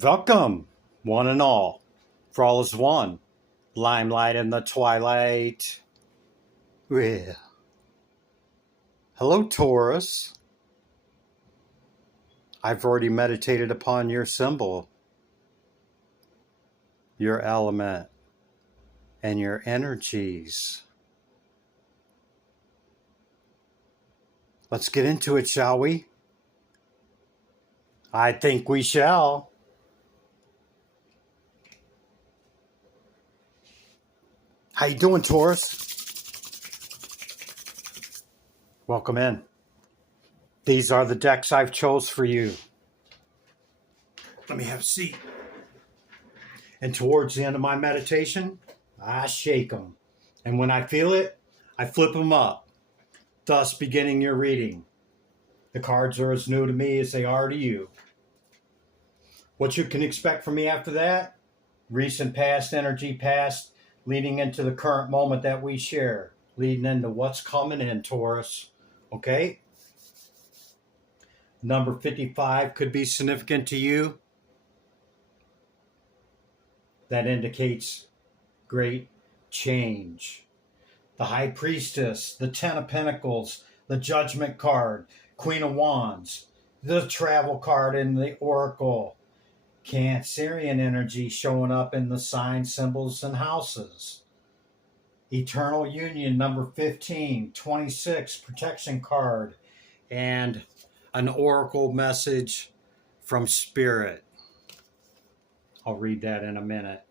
Welcome, one and all, for all is one, limelight in the twilight. Well, hello, Taurus. I've already meditated upon your symbol, your element, and your energies. Let's get into it, shall we? I think we shall. How you doing, Taurus? Welcome in. These are the decks I've chose for you. Let me have a seat. And towards the end of my meditation, I shake them. And when I feel it, I flip them up, thus beginning your reading. The cards are as new to me as they are to you. What you can expect from me after that? Recent past energy, past, leading into the current moment that we share, leading into what's coming in, Taurus. Okay? Number 55 could be significant to you. That indicates great change. The High Priestess, the Ten of Pentacles, the Judgment card, Queen of Wands, the Travel card in the Oracle, Cancerian energy showing up in the signs, symbols, and houses. Eternal Union, number 15, 26, Protection card, and an Oracle message from Spirit. I'll read that in a minute.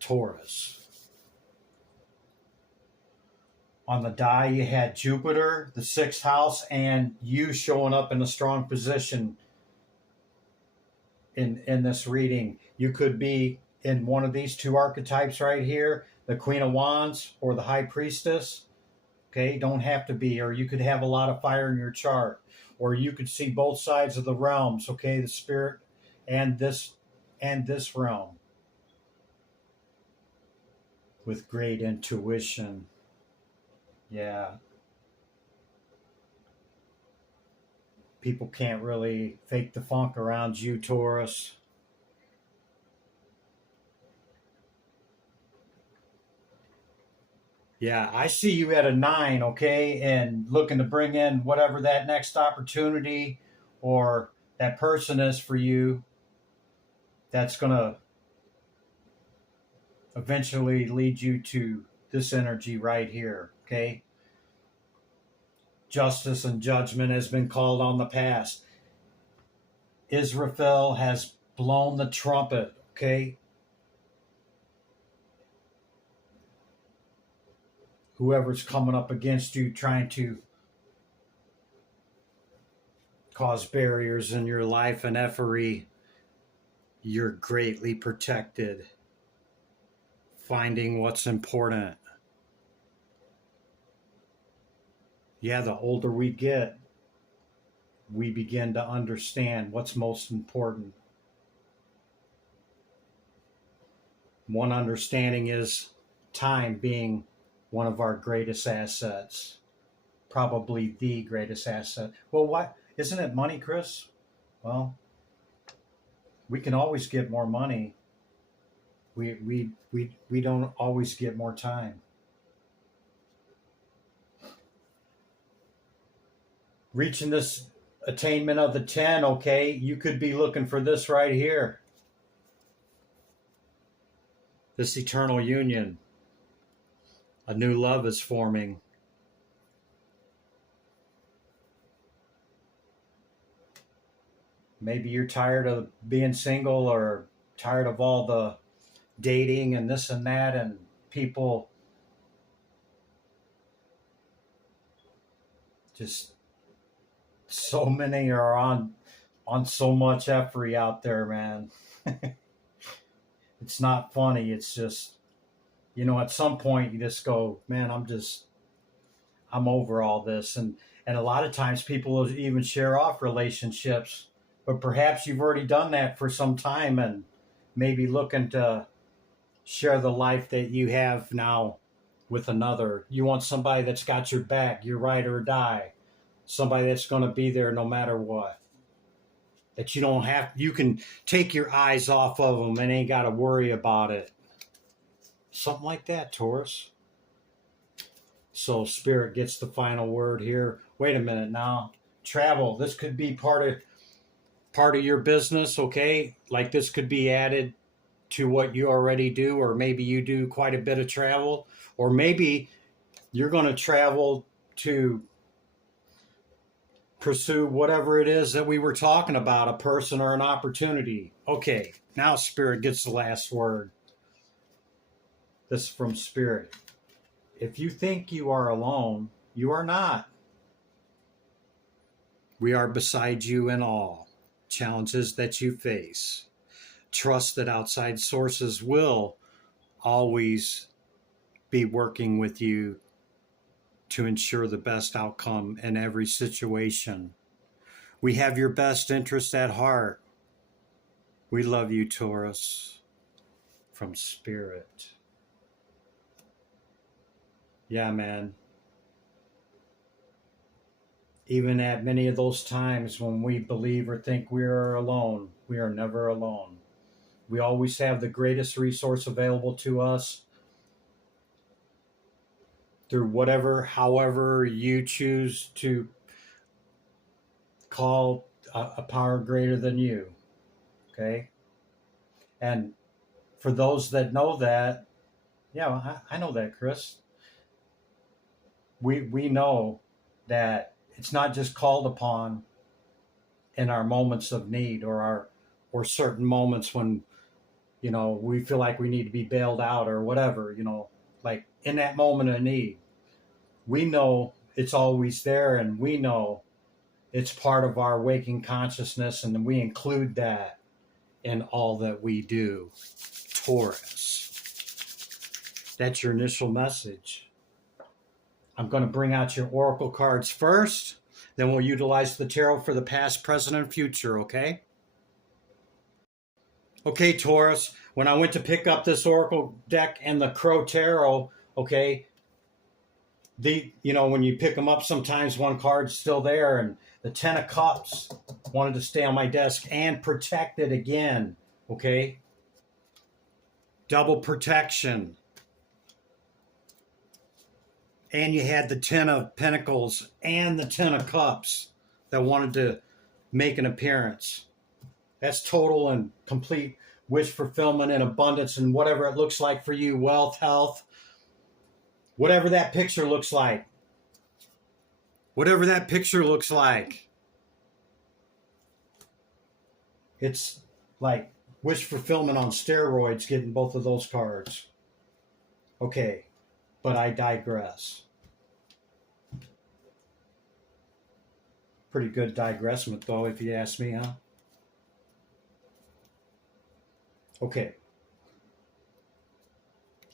Taurus. On the die, you had Jupiter, the 6th house, and you showing up in a strong position in this reading. You could be in one of these two archetypes right here, the Queen of Wands or the High Priestess. Okay, don't have to be, or you could have a lot of fire in your chart, or you could see both sides of the realms, okay, the spirit and this realm with great intuition. Yeah. People can't really fake the funk around you, Taurus. Yeah, I see you at a 9, okay, and looking to bring in whatever that next opportunity or that person is for you that's going to eventually lead you to this energy right here, okay? Justice and judgment has been called on the past. Israfel has blown the trumpet, okay? Whoever's coming up against you trying to cause barriers in your life and effery, you're greatly protected. Finding what's important. Yeah, the older we get, we begin to understand what's most important. One understanding is time being one of our greatest assets, probably the greatest asset. Well, why isn't it money, Chris? Well, we can always get more money. We don't always get more time. Reaching this attainment of the 10, okay, you could be looking for this right here. This eternal union. A new love is forming. Maybe you're tired of being single or tired of all the dating and this and that, and people just, so many are on so much effery out there, man. It's not funny. It's just, at some point you just go, man, I'm over all this. And a lot of times people will even share off relationships, but perhaps you've already done that for some time and maybe looking to share the life that you have now with another. You want somebody that's got your back, your ride or die, somebody that's going to be there no matter what. that you can take your eyes off of them and ain't got to worry about it. Something like that, Taurus. So Spirit gets the final word here. Wait a minute now. Travel. This could be part of your business, okay? Like this could be added to what you already do, or maybe you do quite a bit of travel, or maybe you're going to travel to pursue whatever it is that we were talking about, a person or an opportunity. Okay, now Spirit gets the last word. This is from Spirit. If you think you are alone, you are not. We are beside you in all challenges that you face. Trust that outside sources will always be working with you to ensure the best outcome in every situation. We have your best interest at heart. We love you, Taurus, from Spirit. Yeah, man. Even at many of those times when we believe or think we are alone, we are never alone. We always have the greatest resource available to us through however you choose to call a power greater than you. Okay? And for those that know that, yeah, I know that, Chris. We know that it's not just called upon in our moments of need or certain moments when, we feel like we need to be bailed out or whatever, like in that moment of need. We know it's always there, and we know it's part of our waking consciousness, and we include that in all that we do. Taurus. That's your initial message. I'm going to bring out your oracle cards first, then we'll utilize the tarot for the past, present, and future, okay? Okay, Taurus, when I went to pick up this oracle deck and the Crow Tarot, okay, when you pick them up, sometimes one card's still there, and the Ten of Cups wanted to stay on my desk and protect it again, okay? Double protection. And you had the Ten of Pentacles and the Ten of Cups that wanted to make an appearance. That's total and complete wish fulfillment and abundance, and whatever it looks like for you, wealth, health, whatever that picture looks like. Whatever that picture looks like. It's like wish fulfillment on steroids getting both of those cards. Okay, but I digress. Pretty good digressment, though, if you ask me, huh? Okay.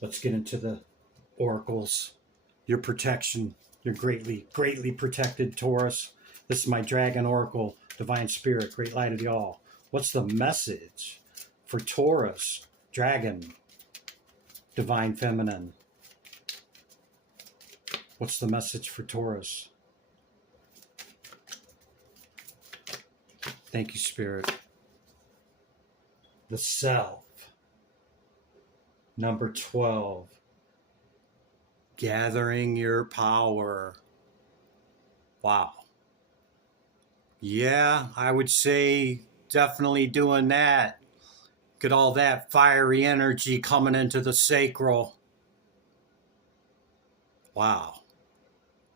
Let's get into the oracles. Your protection. You're greatly, greatly protected, Taurus. This is my Dragon Oracle, Divine Spirit, Great Light of the All. What's the message for Taurus, Dragon, Divine Feminine? What's the message for Taurus? Thank you, Spirit. The Self. Number 12. Gathering your power. Wow. Yeah, I would say definitely doing that. Get all that fiery energy coming into the sacral. Wow.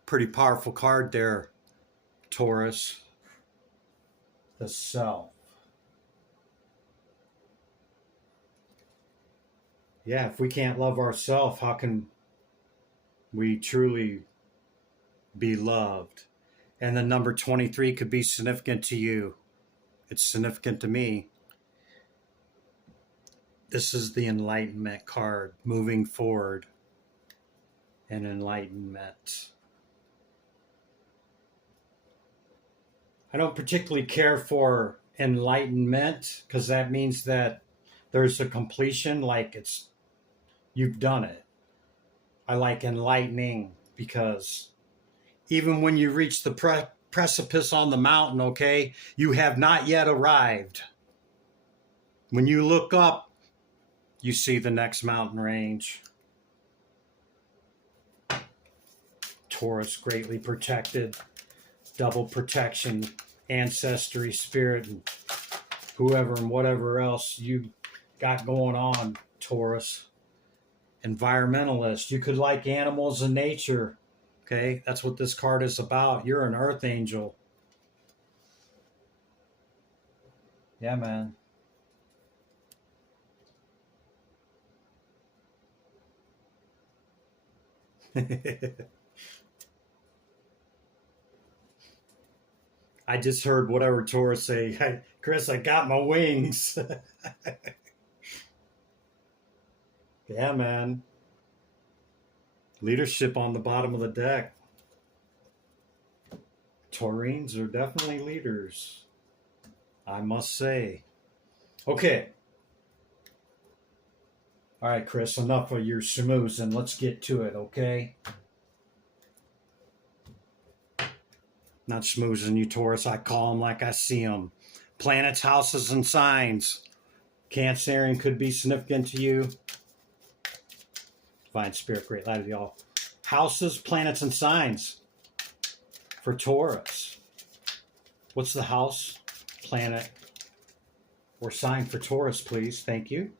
Pretty powerful card there, Taurus. The Self. Yeah, if we can't love ourselves, how can we truly be loved? And the number 23 could be significant to you. It's significant to me. This is the Enlightenment card, moving forward and enlightenment. I don't particularly care for enlightenment because that means that there's a completion, like you've done it. I like enlightening because even when you reach the precipice on the mountain, okay? You have not yet arrived. When you look up, you see the next mountain range. Taurus, greatly protected, double protection, ancestry, spirit, and whoever and whatever else you got going on, Taurus. Environmentalist. You could like animals and nature. Okay, that's what this card is about. You're an earth angel. Yeah, man. I just heard whatever Taurus say. Hey, Chris, I got my wings. Yeah, man. Leadership on the bottom of the deck. Taurines are definitely leaders, I must say. Okay. All right, Chris, enough of your schmoozing. Let's get to it, okay? Not schmoozing you, Taurus. I call them like I see them. Planets, houses, and signs. Cancerian could be significant to you. Divine Spirit, great light of y'all. Houses, planets, and signs for Taurus. What's the house, planet, or sign for Taurus, please? Thank you.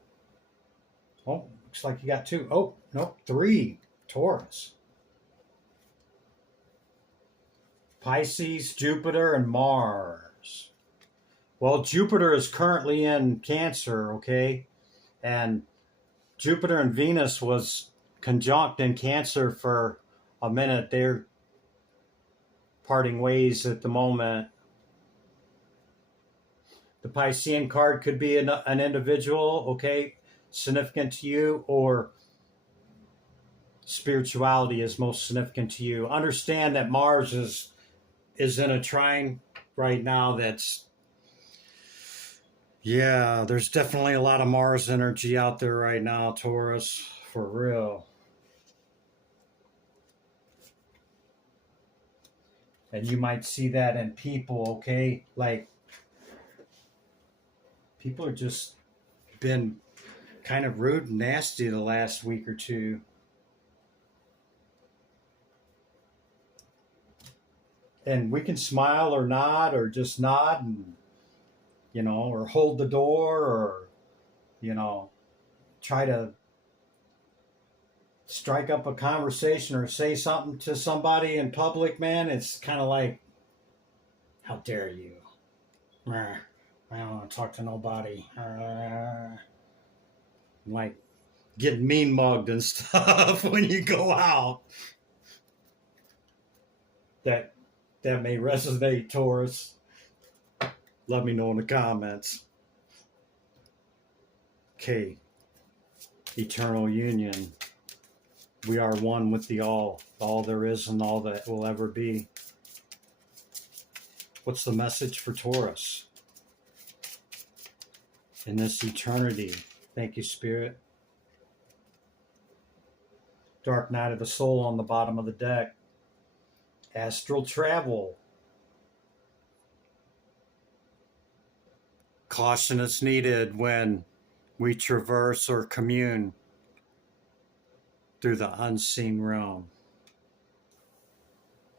Oh, looks like you got two. Oh, nope, three. Taurus. Pisces, Jupiter, and Mars. Well, Jupiter is currently in Cancer, okay? And Jupiter and Venus was conjunct in Cancer for a minute. They're parting ways at the moment. The Piscean card could be an individual, okay, significant to you, or spirituality is most significant to you. Understand that Mars is in a trine right now that's, yeah, there's definitely a lot of Mars energy out there right now, Taurus, for real. And you might see that in people, okay? Like, people are just been kind of rude and nasty the last week or two. And we can smile or nod or just nod and, you know, or hold the door or, you know, try to strike up a conversation or say something to somebody in public, man. It's kind of like, how dare you? I don't want to talk to nobody. Like getting mean mugged and stuff when you go out. That may resonate, Taurus. Let me know in the comments. Okay. Eternal union. We are one with the all there is and all that will ever be. What's the message for Taurus in this eternity? Thank you, Spirit. Dark night of the soul on the bottom of the deck. Astral travel. Caution is needed when we traverse or commune through the unseen realm.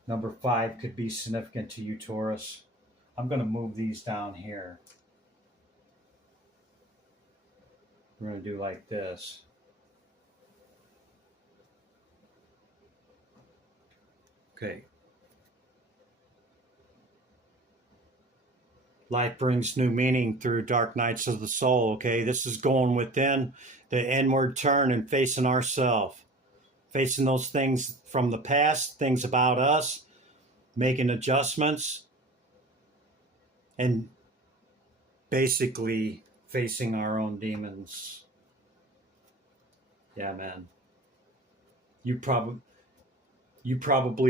Number 5 could be significant to you, Taurus. I'm going to move these down here. We're going to do like this. Okay. Light brings new meaning through dark nights of the soul, okay? This is going within the inward turn and facing ourselves. Facing those things from the past, things about us, making adjustments, and basically facing our own demons. Yeah, man. You probably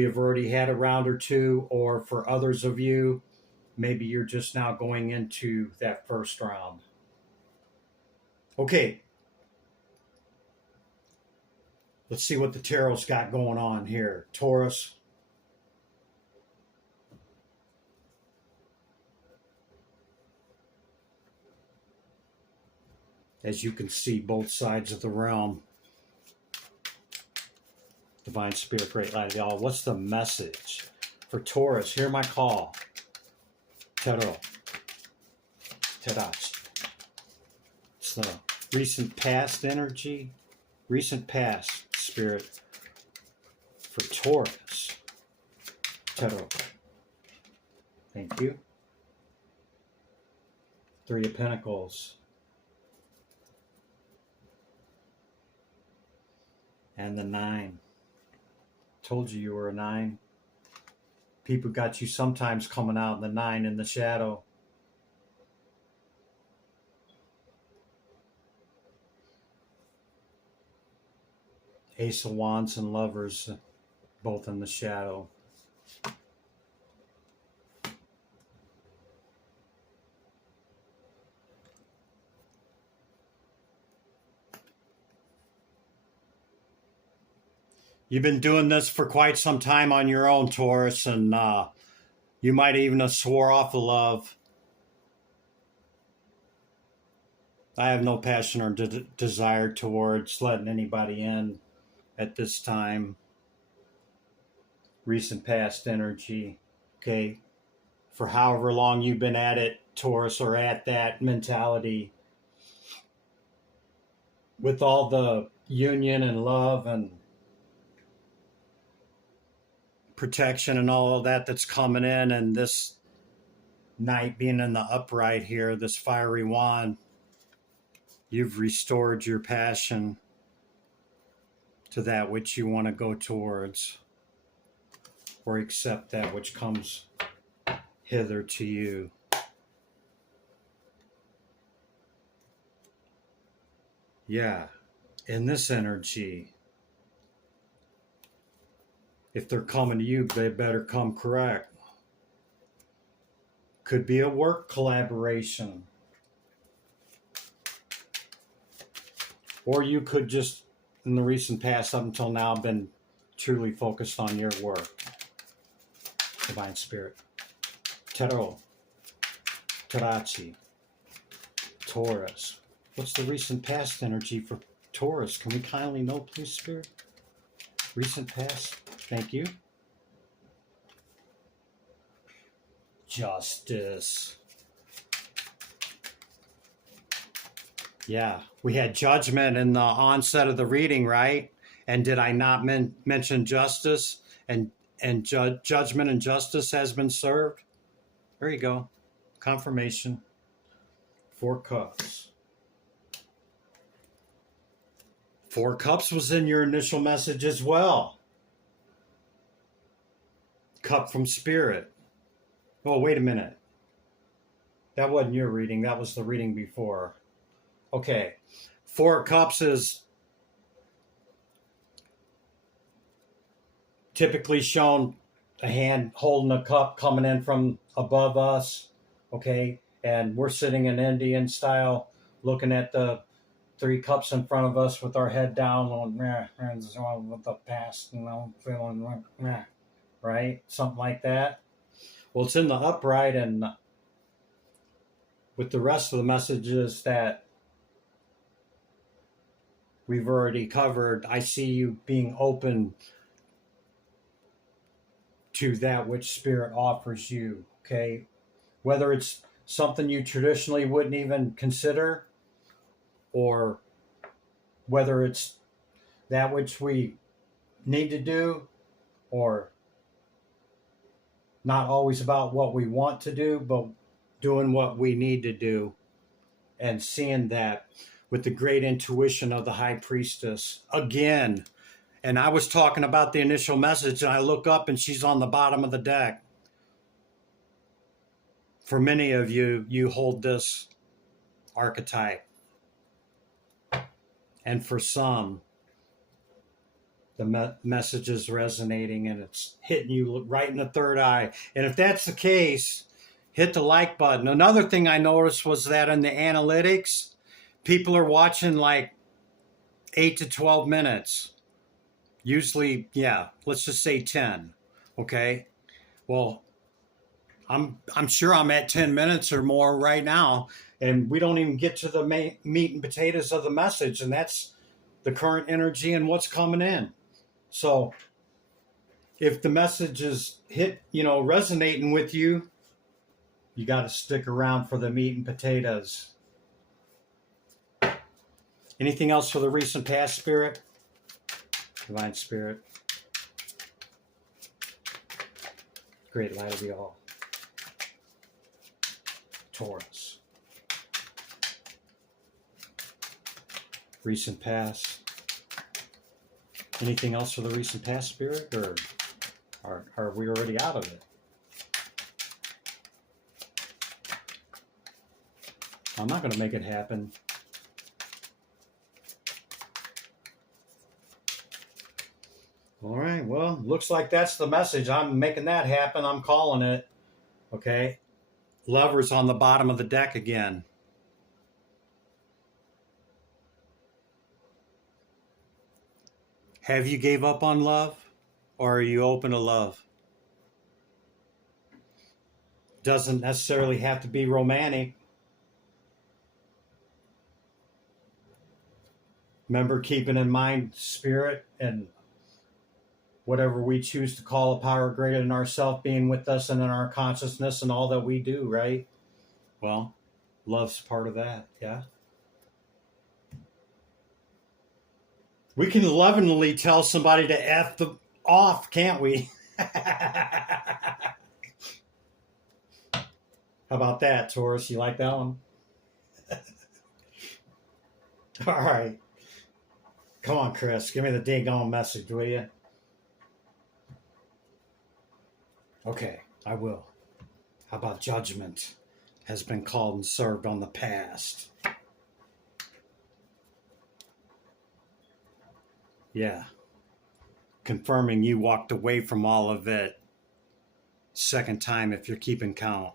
have already had a round or two, or for others of you, maybe you're just now going into that first round. Okay. Let's see what the tarot's got going on here. Taurus. as you can see both sides of the realm. Divine Spirit, Great Light of all. What's the message for Taurus? Hear my call. Tero. Teras. It's the recent past energy. Recent past, Spirit, for Taurus. Tero. Thank you. Three of Pentacles. And the 9. Told you were a 9. People got you sometimes coming out in the 9 in the shadow. Ace of Wands and Lovers, both in the shadow. You've been doing this for quite some time on your own, Taurus, and you might even have swore off the love. I have no passion or desire towards letting anybody in at this time. Recent past energy, okay? For however long you've been at it, Taurus, or at that mentality, with all the union and love and protection and all of that that's coming in, and this Knight being in the upright here, this fiery wand, you've restored your passion to that which you want to go towards, or accept that which comes hither to you. Yeah, in this energy, if they're coming to you, they better come correct. Could be a work collaboration. Or you could just, in the recent past, up until now, been truly focused on your work. Divine Spirit. Tero. Terachi. Taurus. What's the recent past energy for Taurus? Can we kindly know, please, Spirit? Recent past. Thank you. Justice. Yeah, we had Judgment in the onset of the reading, right? And did I not mention justice? And Judgment and justice has been served. There you go. Confirmation. 4 Cups. 4 Cups was in your initial message as well. Cup from Spirit. Oh, wait a minute. That wasn't your reading. That was the reading before. Okay. 4 Cups is typically shown a hand holding a cup coming in from above us. Okay. And we're sitting in Indian style, looking at the 3 cups in front of us with our head down on with the past, feeling right? Something like that. Well, it's in the upright, and with the rest of the messages that we've already covered, I see you being open to that which Spirit offers you, okay? Whether it's something you traditionally wouldn't even consider, or whether it's that which we need to do, or not always about what we want to do, but doing what we need to do, and seeing that with the great intuition of the High Priestess. Again, and I was talking about the initial message, and I look up and she's on the bottom of the deck. For many of you, you hold this archetype. And for some, the message is resonating and it's hitting you right in the third eye. And if that's the case, hit the like button. Another thing I noticed was that in the analytics, people are watching like 8 to 12 minutes. Usually, yeah, let's just say 10. Okay. Well, I'm sure I'm at 10 minutes or more right now, and we don't even get to the meat and potatoes of the message, and that's the current energy and what's coming in. So if the message is resonating with you, you got to stick around for the meat and potatoes. Anything else for the recent past, Spirit? Divine Spirit. Great light of the all. Taurus. Recent past. Anything else for the recent past, Spirit? Or are we already out of it? I'm not going to make it happen. All right, well, looks like that's the message. I'm making that happen. I'm calling it. Okay. Lover's on the bottom of the deck again. Have you gave up on love, or are you open to love? Doesn't necessarily have to be romantic. Remember, keeping in mind Spirit and whatever we choose to call a power greater than ourselves being with us and in our consciousness and all that we do, right? Well, love's part of that, yeah? We can lovingly tell somebody to F them off, can't we? How about that, Taurus? You like that one? All right. Come on, Chris. Give me the daggone message, will you? Okay, I will. How about judgment has been called and served on the past? Yeah. Confirming you walked away from all of it. Second time if you're keeping count.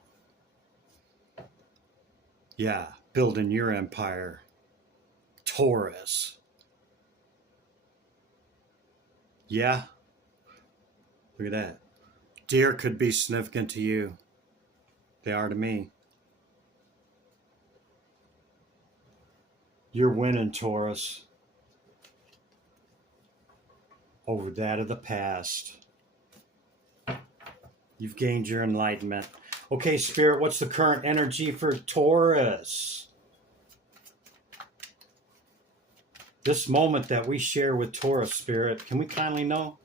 Yeah, building your empire. Taurus. Yeah. Look at that. Deer could be significant to you. They are to me. You're winning, Taurus, over that of the past. You've gained your enlightenment. Okay, Spirit, what's the current energy for Taurus? This moment that we share with Taurus, Spirit, can we kindly know?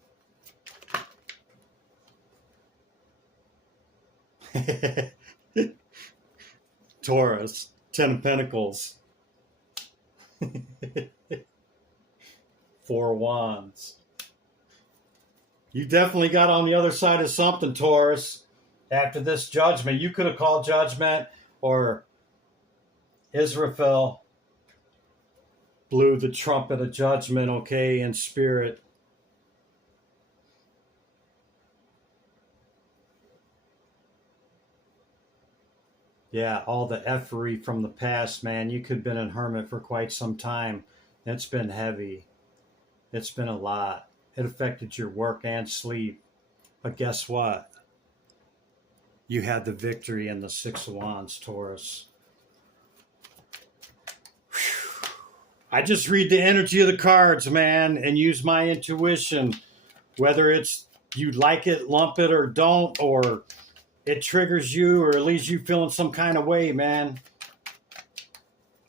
Taurus, 10 of Pentacles. 4 Wands. You definitely got on the other side of something, Taurus. After this judgment, you could have called judgment, or Israfel blew the trumpet of judgment, okay, in spirit. Yeah, all the effery from the past, man. You could have been a hermit for quite some time. It's been heavy. It's been a lot. It affected your work and sleep. But guess what? You had the victory in the 6 of Wands, Taurus. Whew. I just read the energy of the cards, man, and use my intuition. Whether it's you like it, lump it, or don't, or it triggers you or it leaves you feeling some kind of way, man.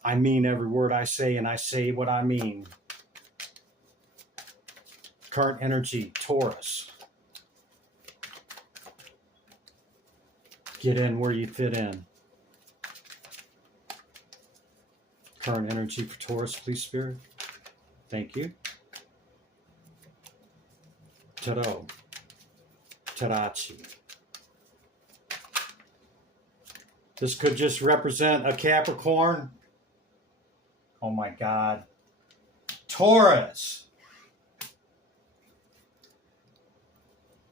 I mean every word I say, and I say what I mean. Current energy, Taurus. Get in where you fit in. Current energy for Taurus, please, Spirit. Thank you. Tarot. Tarachi. This could just represent a Capricorn. Oh my God. Taurus.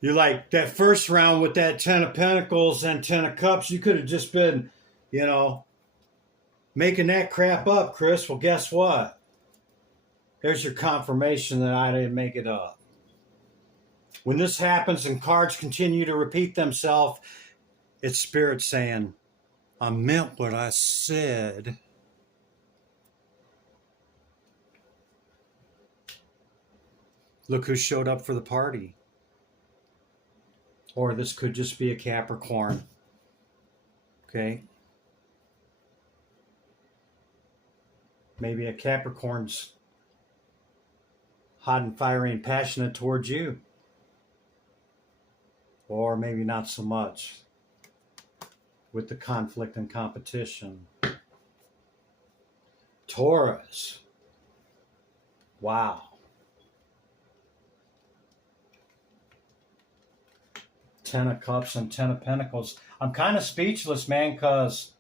You're like that first round with that 10 of Pentacles and 10 of Cups. You could have just been, making that crap up, Chris. Well, guess what? There's your confirmation that I didn't make it up. When this happens and cards continue to repeat themselves, It's Spirit saying, I meant what I said. Look who showed up for the party. Or this could just be a Capricorn. Okay? Maybe a Capricorn's hot and fiery and passionate towards you. Or maybe not so much with the conflict and competition. Taurus. Wow. Ten of Cups and Ten of Pentacles. I'm kind of speechless, man, because,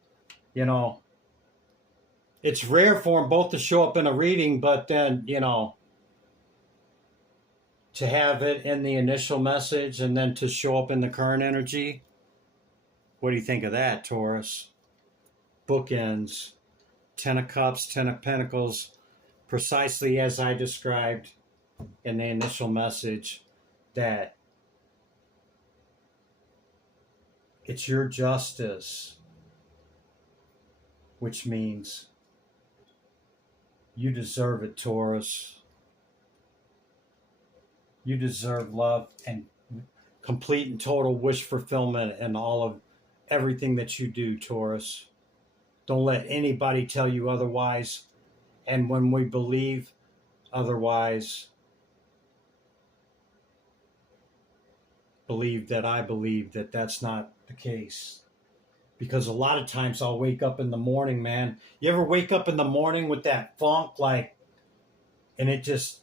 you know, it's rare for them both to show up in a reading, but then, you know, to have it in the initial message and then to show up in the current energy. What do you think of that, Taurus? Bookends. Ten of Cups, Ten of Pentacles, precisely as I described in the initial message, that it's your justice, which means you deserve it, Taurus. You deserve love and complete and total wish fulfillment in all of everything that you do, Taurus. Don't let anybody tell you otherwise. And when we believe otherwise, believe that I believe that that's not the case. Because a lot of times I'll wake up in the morning, man. You ever wake up in the morning with that funk, like, and it just,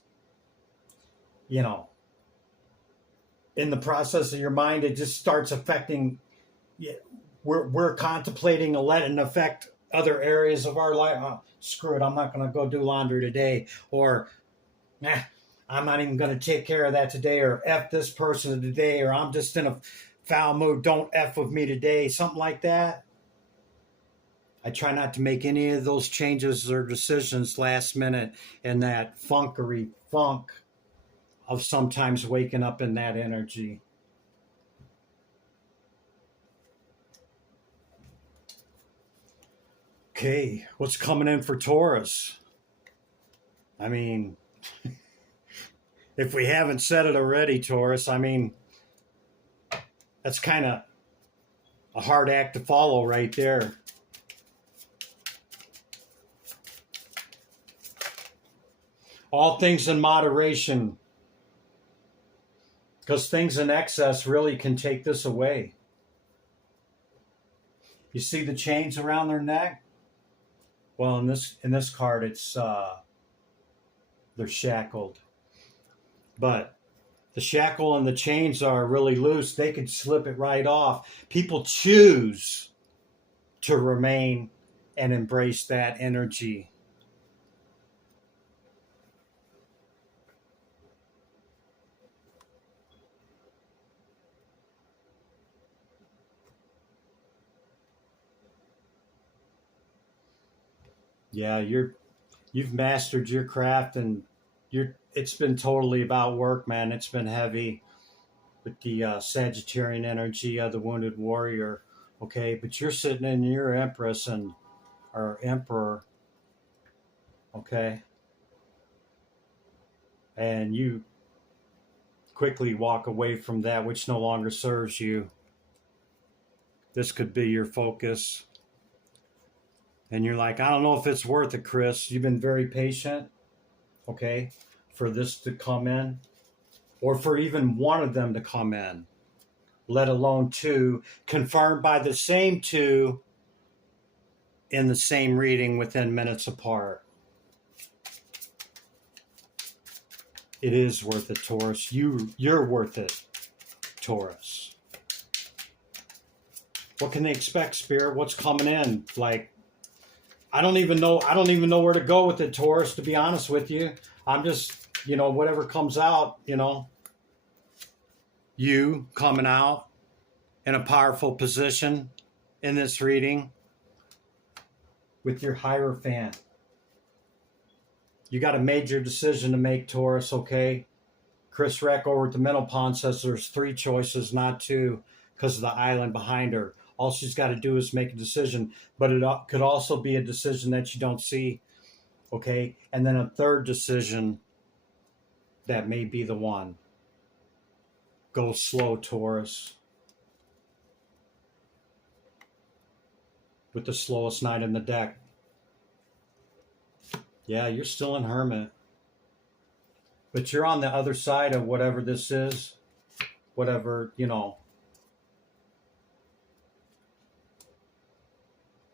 you know, in the process of your mind, it just starts affecting. We're contemplating and letting it affect other areas of our life. Oh, screw it, I'm not going to go do laundry today. Or, I'm not even going to take care of that today. Or F this person today. Or I'm just in a foul mood. Don't F with me today. Something like that. I try not to make any of those changes or decisions last minute in that funkery funk of sometimes waking up in that energy. Okay, what's coming in for Taurus? I mean, if we haven't said it already, Taurus, I mean, that's kind of a hard act to follow right there. All things in moderation, because things in excess really can take this away. You see the chains around their neck? Well, in this card, it's they're shackled. But the shackle and the chains are really loose. They could slip it right off. People choose to remain and embrace that energy. Yeah, you've mastered your craft, and it's been totally about work, man. It's been heavy with the Sagittarian energy of the wounded warrior. Okay, but you're sitting in your Empress and or Emperor. Okay, and you quickly walk away from that which no longer serves you. This could be your focus. And you're like, I don't know if it's worth it, Chris. You've been very patient, okay, for this to come in, or for even one of them to come in, let alone two, confirmed by the same two in the same reading within minutes apart. It is worth it, Taurus. You're worth it, Taurus. What can they expect, Spirit? What's coming in? Like, I don't even know where to go with it, Taurus, to be honest with you. I'm just, whatever comes out, you coming out in a powerful position in this reading with your Hierophant. You got a major decision to make, Taurus, okay? Chris Reck over at the Mental Pond says there's 3 choices, not 2, because of the island behind her. All she's got to do is make a decision, but it could also be a decision that you don't see. Okay. And then a third decision that may be the one. Go slow, Taurus. With the slowest knight in the deck. Yeah, you're still in Hermit. But you're on the other side of whatever this is. Whatever,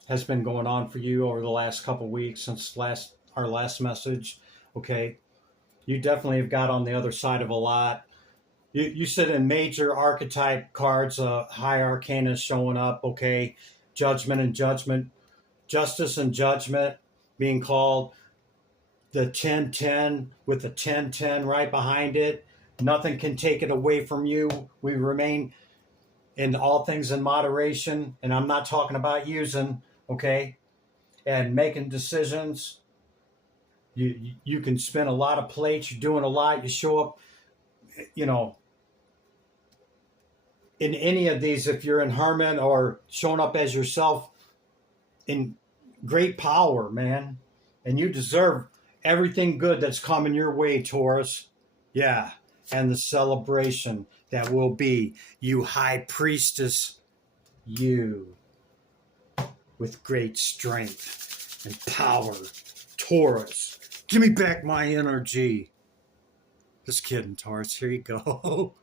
has been going on for you over the last couple of weeks since our last message. Okay. You definitely have got on the other side of a lot. You sit in major archetype cards, high arcana showing up. Okay. Judgment and judgment. Justice and judgment being called. The 10-10 with the 10-10 right behind it. Nothing can take it away from you. We remain in all things in moderation. And I'm not talking about using, okay, and making decisions. You can spin a lot of plates. You're doing a lot. You show up, in any of these, if you're in Hermit or showing up as yourself, in great power, man. And you deserve everything good that's coming your way, Taurus. Yeah. And the celebration that will be you, high priestess, you with great strength and power, Taurus. Give me back my energy. Just kidding, Taurus. Here you go.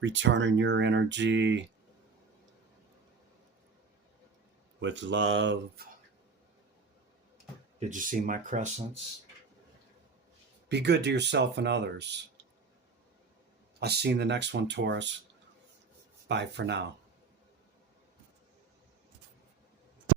Returning your energy with love. Did you see my crescents? Be good to yourself and others. I'll see you in the next one, Taurus. Bye for now.